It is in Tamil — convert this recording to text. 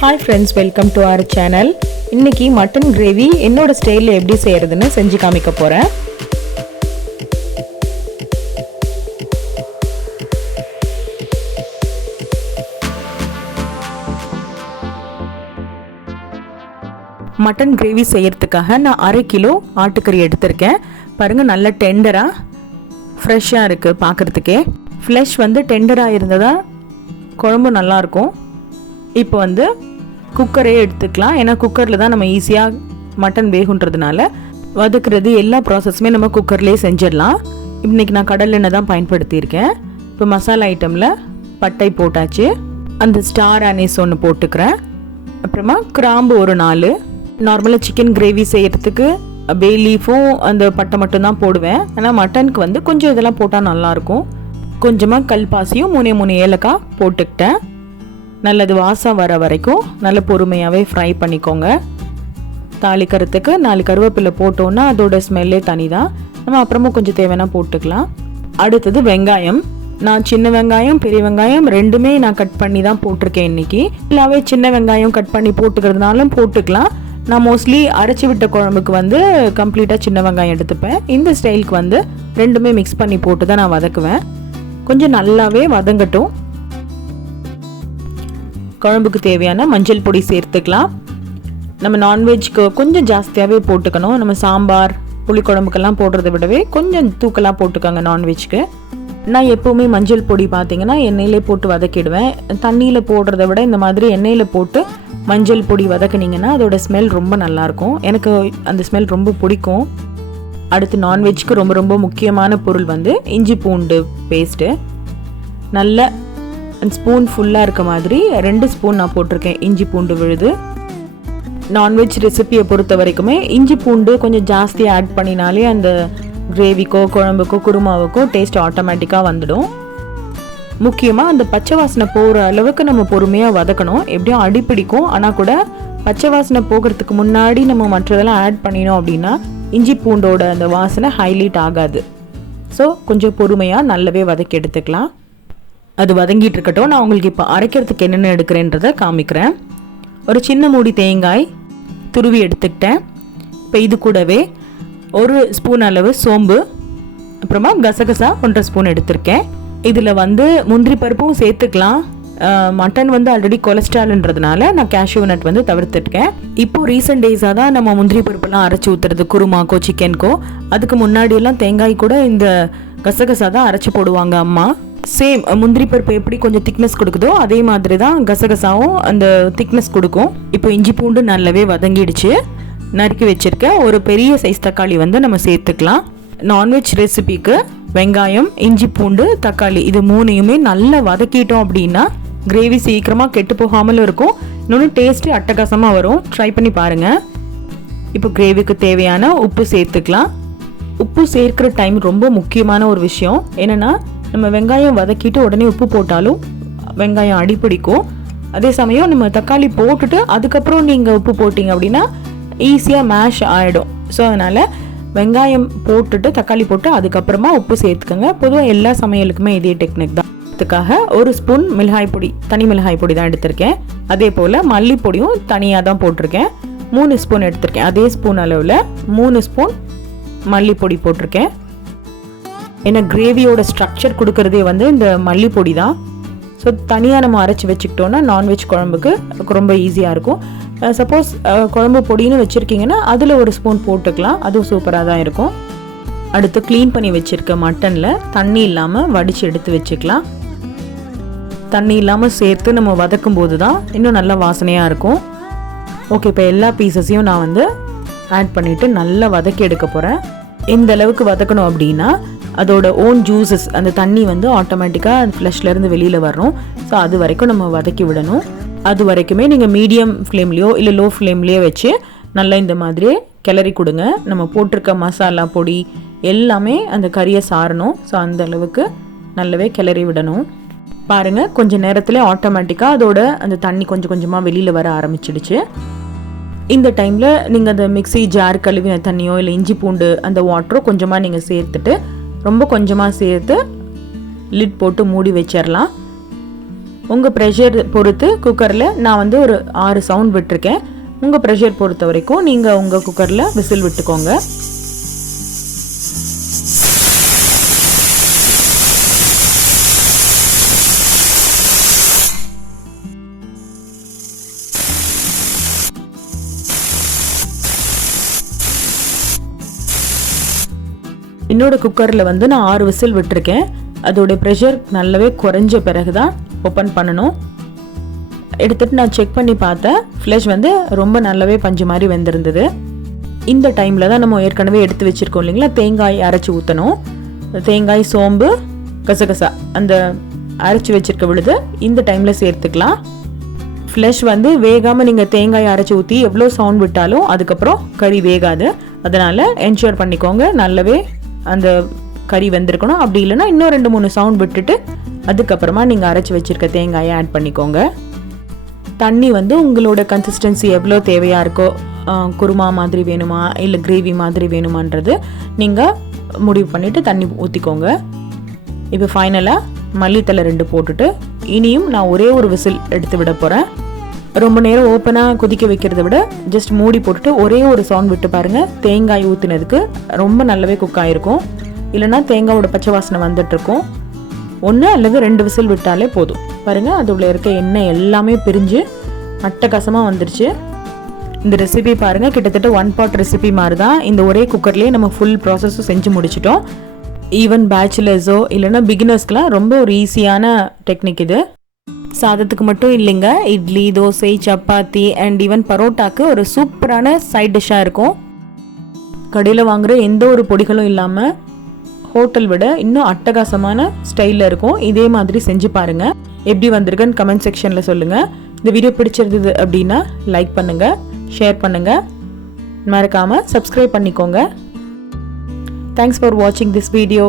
Hi friends, welcome to our channel. இன்னைக்கு மட்டன் கிரேவி என்னோட ஸ்டைல்ல எப்படி செய்யறதுன்னு செஞ்சு காமிக்க போறேன். மட்டன் கிரேவி செய்யறதுக்காக நான் 1/2 கிலோ ஆட்டுக்கறி எடுத்திருக்கேன். பாருங்க நல்ல டெண்டரா ஃப்ரெஷ்ஷா இருக்கு பார்க்கிறதுக்கே. ஃப்ளஷ் வந்து டெண்டரா இருந்ததா குழம்பு நல்லா இருக்கும். இப்போ வந்து குக்கரே எடுத்துக்கலாம். ஏன்னா குக்கரில் தான் நம்ம ஈஸியாக மட்டன் வேகுன்றதுனால வதக்குறது எல்லா ப்ராசஸுமே நம்ம குக்கர்லேயே செஞ்சிடலாம். இன்றைக்கி நான் கடல் எண்ணெய் தான் பயன்படுத்தியிருக்கேன். இப்போ மசாலா ஐட்டமில் பட்டை போட்டாச்சு. அந்த ஸ்டார் அனீஸ் ஒன்று போட்டுக்கிறேன். அப்புறமா கிராம்பு ஒரு 4. நார்மலாக சிக்கன் கிரேவி செய்கிறதுக்கு பே லீஃபும் அந்த பட்டை மட்டும்தான் போடுவேன். ஆனால் மட்டனுக்கு வந்து கொஞ்சம் இதெல்லாம் போட்டால் நல்லாயிருக்கும். கொஞ்சமாக கல்பாசியும் 3 ஏலக்காய் போட்டுக்கிட்டேன். நல்லது வாசம் வர வரைக்கும் நல்ல பொறுமையாகவே ஃப்ரை பண்ணிக்கோங்க. தாளிக்கிறதுக்கு 4 கருவேப்பிலை போட்டோன்னா அதோட ஸ்மெல்லே தனி தான். நம்ம அப்புறமா கொஞ்சம் தேவைன்னா போட்டுக்கலாம். அடுத்தது வெங்காயம். நான் சின்ன வெங்காயம் பெரிய வெங்காயம் ரெண்டுமே நான் கட் பண்ணி தான் போட்டிருக்கேன். இன்றைக்கி எல்லாமே சின்ன வெங்காயம் கட் பண்ணி போட்டுக்கிறதுனாலும் போட்டுக்கலாம். நான் மோஸ்ட்லி அரைச்சி விட்ட குழம்புக்கு வந்து கம்ப்ளீட்டாக சின்ன வெங்காயம் எடுத்துப்பேன். இந்த ஸ்டைலுக்கு வந்து ரெண்டுமே மிக்ஸ் பண்ணி போட்டு தான் நான் வதக்குவேன். கொஞ்சம் நல்லாவே வதங்கட்டும். குழம்புக்கு தேவையான மஞ்சள் பொடி சேர்த்துக்கலாம். நம்ம நான்வெஜ்க்கு கொஞ்சம் ஜாஸ்தியாகவே போட்டுக்கணும். நம்ம சாம்பார் புளிக்குழம்புக்கெல்லாம் போடுறத விடவே கொஞ்சம் தூக்கலாக போட்டுக்கோங்க நான்வெஜ்க்கு. நான் எப்போவுமே மஞ்சள் பொடி பார்த்தீங்கன்னா எண்ணெயிலே போட்டு வதக்கிடுவேன். தண்ணியில் போடுறத விட இந்த மாதிரி எண்ணெயில் போட்டு மஞ்சள் பொடி வதக்குனிங்கன்னா அதோட ஸ்மெல் ரொம்ப நல்லாயிருக்கும். எனக்கு அந்த ஸ்மெல் ரொம்ப பிடிக்கும். அடுத்து நான்வெஜ்க்கு ரொம்ப ரொம்ப முக்கியமான பொருள் வந்து இஞ்சி பூண்டு பேஸ்ட்டு. நல்ல ஸ்பூன் ஃபுல்லாக இருக்க மாதிரி 2 ஸ்பூன் நான் போட்டிருக்கேன் இஞ்சி பூண்டு விழுது. நான்வெஜ் ரெசிபியை பொறுத்த வரைக்குமே இஞ்சி பூண்டு கொஞ்சம் ஜாஸ்தியாக ஆட் பண்ணினாலே அந்த கிரேவிக்கோ குழம்புக்கோ குருமாவுக்கோ டேஸ்ட் ஆட்டோமேட்டிக்காக வந்துடும். முக்கியமாக அந்த பச்சை வாசனை போகிற அளவுக்கு நம்ம பொறுமையாக வதக்கணும். எப்படியும் அடிப்பிடிக்கும். ஆனால் கூட பச்சை வாசனை போகிறதுக்கு முன்னாடி நம்ம மற்றதெல்லாம் ஆட் பண்ணினோம் அப்படின்னா இஞ்சி பூண்டோட அந்த வாசனை ஹைலைட் ஆகாது. ஸோ கொஞ்சம் பொறுமையாக நல்லாவே வதக்கி எடுத்துக்கலாம். அது வதங்கிட்டு இருக்கட்டும். நான் உங்களுக்கு இப்போ அரைக்கிறதுக்கு என்னென்ன எடுக்கிறேன்றதை காமிக்கிறேன். ஒரு சின்ன மூடி தேங்காய் துருவி எடுத்துக்கிட்டேன். இப்போ இது கூடவே 1 ஸ்பூன் அளவு சோம்பு, அப்புறமா கசகசா 1.5 ஸ்பூன் எடுத்திருக்கேன். இதில் வந்து முந்திரி பருப்பும் சேர்த்துக்கலாம். மட்டன் வந்து ஆல்ரெடி கொலஸ்ட்ரால்ன்றதுனால நான் கேஷ்யூ நட் வந்து தவிர்த்துருக்கேன். இப்போ ரீசெண்ட் டேஸாக தான் நம்ம முந்திரி பருப்புலாம் அரைச்சி ஊற்றுறது குருமாக்கோ சிக்கனுக்கோ. அதுக்கு முன்னாடியெல்லாம் தேங்காய் கூட இந்த கசகசா தான் அரைச்சி போடுவாங்க அம்மா. சேம் முந்திரி பருப்பு எப்படி கொஞ்சம் திக்னஸ் கொடுக்குதோ அதே மாதிரி தான் கசகசாவும் அந்த திக்னஸ் கொடுக்கும். இப்போ இஞ்சி பூண்டு நல்லாவே வதங்கிடுச்சு. நறுக்கி வச்சிருக்க ஒரு பெரிய சைஸ் தக்காளி வந்து நம்ம சேர்த்துக்கலாம். நான்வெஜ் ரெசிபிக்கு வெங்காயம் இஞ்சி பூண்டு தக்காளி இது 3யுமே நல்லா வதக்கிட்டோம் அப்படின்னா கிரேவி சீக்கிரமாக கெட்டு போகாமலும் இருக்கும். இன்னொன்று டேஸ்ட்டு அட்டகாசமாக வரும். ட்ரை பண்ணி பாருங்கள். இப்போ கிரேவிக்கு தேவையான உப்பு சேர்த்துக்கலாம். உப்பு சேர்க்கிற டைம் ரொம்ப முக்கியமான ஒரு விஷயம். என்னென்னா நம்ம வெங்காயம் வதக்கிட்டு உடனே உப்பு போட்டாலும் வெங்காயம் அடிப்பிடிக்கும். அதே சமயம் நம்ம தக்காளி போட்டுட்டு அதுக்கப்புறம் நீங்கள் உப்பு போட்டிங்க அப்படின்னா ஈஸியாக மேஷ் ஆகிடும். ஸோ அதனால் வெங்காயம் போட்டுட்டு தக்காளி போட்டு அதுக்கப்புறமா உப்பு சேர்த்துக்கோங்க. பொதுவாக எல்லா சமையலுக்குமே இதே டெக்னிக் தான். அதுக்காக 1 ஸ்பூன் மிளகாய் பொடி தனி மிளகாய் பொடி தான் எடுத்திருக்கேன். அதே போல் மல்லிப்பொடியும் தனியாக தான் போட்டிருக்கேன். 3 ஸ்பூன் எடுத்திருக்கேன். அதே ஸ்பூன் அளவில் 3 ஸ்பூன் மல்லிப்பொடி போட்டிருக்கேன். ஏன்னா கிரேவியோட ஸ்ட்ரக்சர் கொடுக்கறதே வந்து இந்த மல்லிப்பொடி தான். ஸோ தனியாக நம்ம அரைச்சி வச்சுக்கிட்டோன்னா நான்வெஜ் குழம்புக்கு ரொம்ப ஈஸியாக இருக்கும். சப்போஸ் குழம்பு பொடின்னு வச்சுருக்கீங்கன்னா அதில் 1 ஸ்பூன் போட்டுக்கலாம். அதுவும் சூப்பராக தான் இருக்கும். அடுத்து க்ளீன் பண்ணி வச்சுருக்க மட்டனில் தண்ணி இல்லாமல் வடித்து எடுத்து வச்சுக்கலாம். தண்ணி இல்லாமல் சேர்த்து நம்ம வதக்கும் போது தான் இன்னும் நல்ல வாசனையாக இருக்கும். ஓகே, இப்போ எல்லா பீசஸையும் நான் வந்து ஆட் பண்ணிவிட்டு நல்லா வதக்கி எடுக்க போகிறேன். இந்த அளவுக்கு வதக்கணும் அப்படின்னா அதோட ஓன் ஜூஸஸ் அந்த தண்ணி வந்து ஆட்டோமேட்டிக்காக அந்த ஃப்ளஷ்லேருந்து வெளியில் வரணும். ஸோ அது வரைக்கும் நம்ம வதக்கி விடணும். அது வரைக்குமே நீங்கள் மீடியம் ஃப்ளேம்லேயோ இல்லை லோ ஃப்ளேம்லேயோ வச்சு நல்லா இந்த மாதிரியே கிளறி கொடுங்க. நம்ம போட்டிருக்க மசாலா பொடி எல்லாமே அந்த கறியை சாரணும். ஸோ அந்த அளவுக்கு நல்லாவே கிளறி விடணும். பாருங்கள், கொஞ்சம் நேரத்தில் ஆட்டோமேட்டிக்காக அதோட அந்த தண்ணி கொஞ்சம் கொஞ்சமாக வெளியில் வர ஆரம்பிச்சிடுச்சு. இந்த டைமில் நீங்கள் அந்த மிக்ஸி ஜார் கழுவின தண்ணியோ இல்லை இஞ்சி பூண்டு அந்த வாட்டரோ கொஞ்சமாக நீங்கள் சேர்த்துட்டு ரொம்ப கொஞ்சமாக சேர்த்து லிட் போட்டு மூடி வச்சிடலாம். உங்கள் ப்ரெஷர் பொறுத்து குக்கரில் நான் வந்து ஒரு 6 சவுண்ட் விட்டுருக்கேன். உங்கள் ப்ரெஷர் பொறுத்த வரைக்கும் நீங்கள் உங்கள் குக்கரில் விசில் விட்டுக்கோங்க. என்னோட குக்கரில் வந்து நான் 6 விசில் விட்டுருக்கேன். அதோடைய ப்ரெஷர் நல்லாவே குறைஞ்ச பிறகு தான் ஓப்பன் பண்ணணும். எடுத்துகிட்டு நான் செக் பண்ணி பார்த்தேன். ஃப்ளஷ் வந்து ரொம்ப நல்லாவே பஞ்சு மாதிரி வெந்திருந்தது. இந்த டைமில் தான் நம்ம ஏற்கனவே எடுத்து வச்சுருக்கோம் இல்லைங்களா, தேங்காய் அரைச்சி ஊற்றணும். தேங்காய், சோம்பு, கசகசா அந்த அரைச்சி வச்சுருக்க விழுது இந்த டைமில் சேர்த்துக்கலாம். ஃப்ளஷ் வந்து வேகாமல் நீங்கள் தேங்காய் அரைச்சி ஊற்றி எவ்வளோ சவுண்ட் விட்டாலும் அதுக்கப்புறம் கறி வேகாது. அதனால் என்ஷூர் பண்ணிக்கோங்க நல்லாவே அந்த கறி வெந்திருக்கணும். அப்படி இல்லைன்னா இன்னும் 2-3 சவுண்ட் விட்டுட்டு அதுக்கப்புறமா நீங்கள் அரைச்சி வச்சுருக்க தேங்காயை ஆட் பண்ணிக்கோங்க. தண்ணி வந்து உங்களோட கன்சிஸ்டன்சி எவ்வளோ தேவையாக இருக்கோ, குருமா மாதிரி வேணுமா இல்லை கிரேவி மாதிரி வேணுமான்றது நீங்கள் முடிவு பண்ணிவிட்டு தண்ணி ஊற்றிக்கோங்க. இப்போ ஃபைனலாக மல்லித்தலை 2 போட்டுட்டு இனியும் நான் ஒரே ஒரு விசில் எடுத்து விட போகிறேன். ரொம்ப நேரம் ஓப்பனாக கொதிக்க வைக்கிறத விட ஜஸ்ட் மூடி போட்டுட்டு ஒரே ஒரு சவுண்ட் விட்டு பாருங்கள். தேங்காய் ஊற்றினதுக்கு ரொம்ப நல்லாவே குக் ஆகிருக்கும். இல்லைனா தேங்காயோட பச்சை வாசனை வந்துட்டுருக்கும். 1 அல்லது 2 விசில் விட்டாலே போதும். பாருங்கள், அது உள்ள இருக்க எண்ணெய் எல்லாமே பிரிஞ்சு அட்டகாசமாக வந்துருச்சு. இந்த ரெசிபி பாருங்கள், கிட்டத்தட்ட 1 பாட் ரெசிபி மாதிரி தான். இந்த ஒரே குக்கர்லேயே நம்ம ஃபுல் ப்ராசஸும் செஞ்சு முடிச்சிட்டோம். ஈவன் பேச்சுலர்ஸோ இல்லைன்னா பிகினர்ஸ்க்கெலாம் ரொம்ப ஒரு ஈஸியான டெக்னிக் இது. சாதத்துக்கு மட்டும் இல்லைங்க, இட்லி, தோசை, சப்பாத்தி அண்ட் ஈவன் பரோட்டாக்கு ஒரு சூப்பரான சைட் டிஷ்ஷாக இருக்கும். கடையில் வாங்குகிற எந்த ஒரு பொடிகளும் இல்லாமல் ஹோட்டல் விட இன்னும் அட்டகாசமான ஸ்டைலில் இருக்கும். இதே மாதிரி செஞ்சு பாருங்கள். எப்படி வந்திருக்குன்னு கமெண்ட் செக்ஷனில் சொல்லுங்கள். இந்த வீடியோ பிடிச்சிருந்தது அப்படின்னா லைக் பண்ணுங்கள், ஷேர் பண்ணுங்கள், மறக்காமல் சப்ஸ்கிரைப் பண்ணிக்கோங்க. தேங்க்ஸ் ஃபார் வாட்சிங் திஸ் வீடியோ.